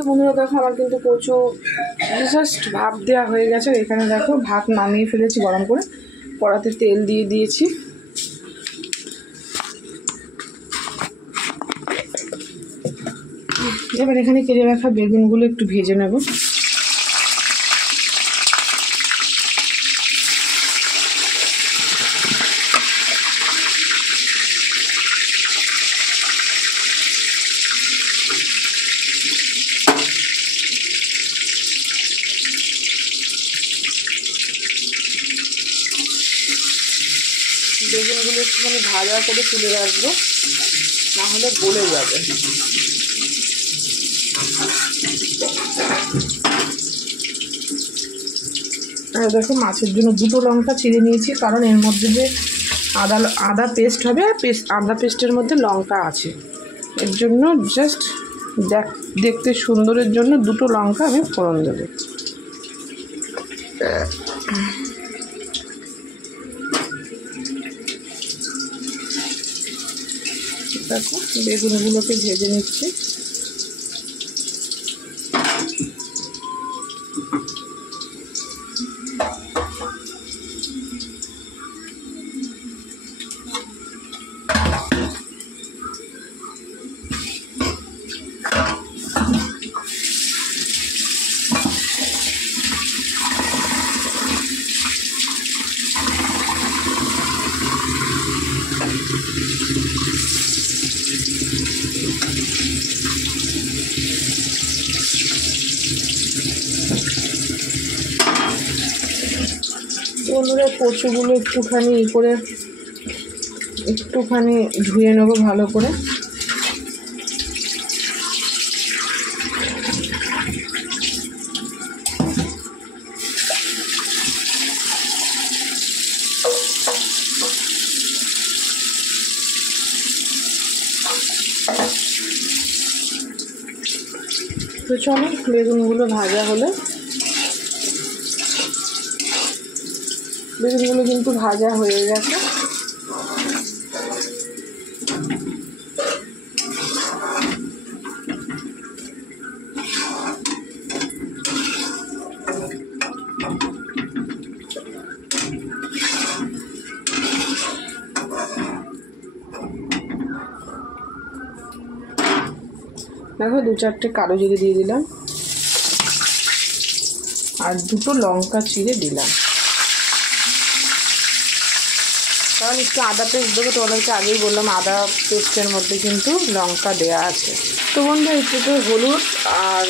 তো বন্ধুরা দেখো আমার কিন্তু কচু জাস্ট ভাপ দেওয়া হয়ে গেছে। এখানে দেখো ভাত নামিয়ে ফেলেছি গরম করে, কড়াতে তেল দিয়ে দিয়েছি। এবার এখানে কেটে রাখা বেগুনগুলো একটু ভেজে নেব। বেগুনগুলো একটুখানি ভাজা করে তুলে রাখবো, না হলে গলে যাবে। আর দেখো মাছের জন্য দুটো লঙ্কা চিড়ে নিয়েছি, কারণ এর মধ্যে যে আদা পেস্ট হবে, আদা পেস্টের মধ্যে লঙ্কা আছে, এর জন্য জাস্ট দেখতে সুন্দরের জন্য দুটো লঙ্কা আমি ফোড়ন দেবো। দেখো বেগুনগুলোকে ভেজে নিচ্ছি। বন্ধুরা কচুগুলো একটুখানি ধুয়ে নেবো ভালো করে। তো চলো বেগুনগুলো ভাজা হলে, বেগুনগুলো কিন্তু ভাজা হয়ে গেছে। দেখো 2-4টে কালো জিরে দিয়ে দিলাম, আর দুটো লঙ্কা চিড়ে দিলাম, কারণ একটু আদা পেস্ট দেবো। তোমাদেরকে আগেই বললাম আদা পেস্টের মধ্যে কিন্তু লঙ্কা দেওয়া আছে। তো বন্ধুরা একটু হলুদ আর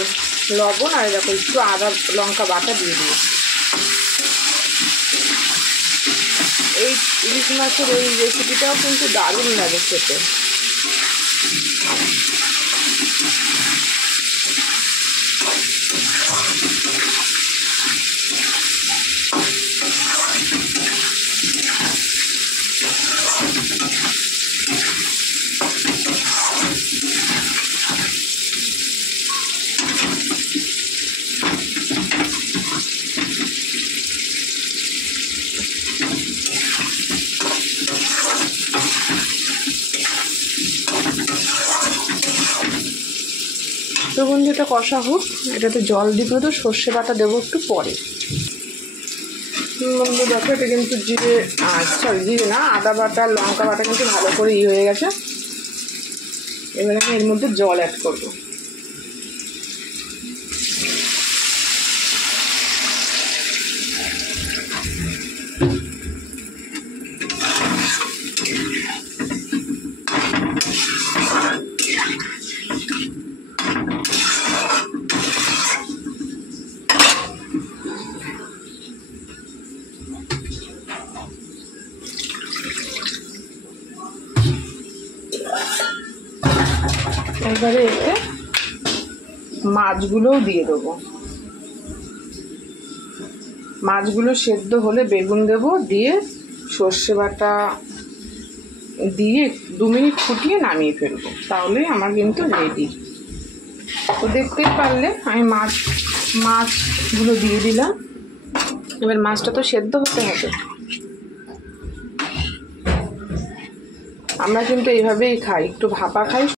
লবণ আর দেখো একটু আদা লঙ্কা বাটা দিয়ে দিয়েছি। এই ইলিশ মাছের এই রেসিপিটাও কিন্তু দারুণ লাগে খেতে। তো বন্ধু এটা কষা হোক, এটাতে জল দিব, তো সর্ষে বাটা দেবো একটু পরে। বন্ধু দেখো এটা কিন্তু জিরে না, আদা বাটা লঙ্কা বাটা কিন্তু ভালো করে হয়ে গেছে। এবার আমি এর মধ্যে জল অ্যাড করবো। এবারে এতে মাছগুলোও দিয়ে দেবো। মাছগুলো সেদ্ধ হলে বেগুন দেবো, দিয়ে সর্ষে বাটা দিয়ে 2 মিনিট ফুটিয়ে নামিয়ে ফেলবো, তাহলে আমার কিন্তু রেডি। তো দেখতেই পারলে আমি মাছগুলো দিয়ে দিলাম। এবার মাছটা তো সেদ্ধ হতে হবে। আমরা কিন্তু এইভাবেই খাই, একটু ভাপা খাই।